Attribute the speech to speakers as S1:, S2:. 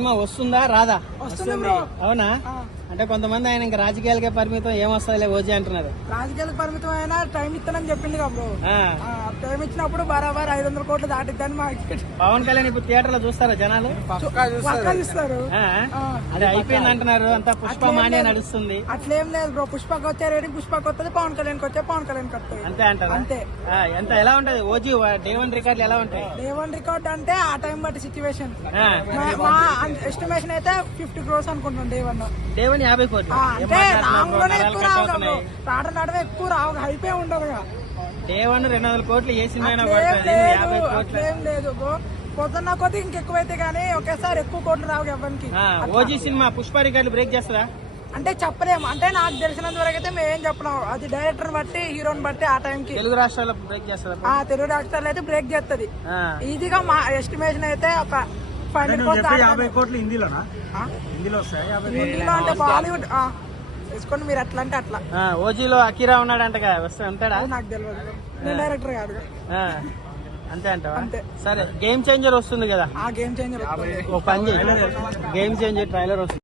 S1: Cinema వస్తుందా? రాదా?
S2: వస్తుంది
S1: అవునా. అంటే కొంతమంది ఆయన ఇంకా రాజకీయాలకే పరిమితం ఏమొస్తుందిలే ఓజీ అంటున్నారు.
S2: రాజకీయాలకు పరిమితం అయినా టైం ఇస్తానని చెప్పింది
S1: ఆ,
S2: టైం ఇచ్చినప్పుడు బరాబర్ ఐదు వందల కోట్లు దాటిద్దని మా
S1: పవన్ కళ్యాణ్ ఇప్పుడు థియేటర్లో చూస్తారా జనాలు?
S2: పక్కా చూస్తారు.
S1: ఆ,
S2: ఆ.
S1: అది అయిపోయింది అంటున్నారు అంతా పుష్ప మానే నడుస్తుంది.
S2: అట్లేం లేదు బ్రో. పుష్పకి వచ్చే రేటింగ్ పుష్పకి వస్తుంది పవన్ కళ్యాణ్కి వచ్చే పవన్ కళ్యాణ్కి వస్తుంది
S1: అంతే అంటారా?
S2: అంతే.
S1: ఆ, ఎంత ఎలా ఉంటది? ఓజీ డే వన్ రికార్డులు ఎలా ఉంటాయి?
S2: దేవన్ రికార్డ్ అంటే ఆ టైం బట్టి సిచ్యువేషన్.
S1: ఆ,
S2: మా ఎస్టిమేషన్ అయితే ఫిఫ్టీ క్రోర్స్ అనుకుంటున్నాం డే వన్.
S1: డే వన్ యాభై కోట్లు.
S2: అంటే? రాంగ్లోనే
S1: నరాలు
S2: ఎక్కువ రావు. రాట నడవ ఎక్కువ రావు. హైపే ఉండదు కదా
S1: డే వన్ రెండు వందల కోట్లు ఏ సినిమా
S2: లేదు పొద్దున్న కొద్ది ఇంకెక్కువైతే గానీ ఒకేసారి ఎక్కువ కోట్లు రావు ఎవరికి.
S1: ఆ, ఓజీ సినిమా పుష్ప రికార్డులు బ్రేక్ చేస్తుందా
S2: అంటే చెప్పలేము. అంటే నాకు తెలిసినంత వరకు అయితే మేము చెప్పలేం అది డైరెక్టర్ బట్టి హీరోని బట్టి ఆ టైంకి.
S1: తెలుగు రాష్ట్రాల్లో బ్రేక్ చేస్తుందా
S2: ఆ తెలుగు రాష్ట్రాలు అయితే బ్రేక్ చేస్తుంది ఈజీగా మా ఎస్టిమేషన్ అయితే ఒక ఫైవ్ హండ్రెడ్
S3: కోట్లు హిందీలో
S2: అంటే బాలీవుడ్ ఆ, తీసుకోండి మీరు అట్లా. అంటే అట్లా
S1: ఓజీలో అకీరా ఉన్నాడంటగా వస్తే ఉంటాడా?
S2: నాకు తెలియదు నేను డైరెక్టర్ కాదు.
S1: అంతే అంటావా?
S2: అంతే.
S1: సరే గేమ్ చేంజర్ వస్తుంది కదా.
S2: ఆ గేమ్ చేంజర్
S1: ఓ పని చేయి. గేమ్ చేంజర్ ట్రైలర్ వస్తుంది.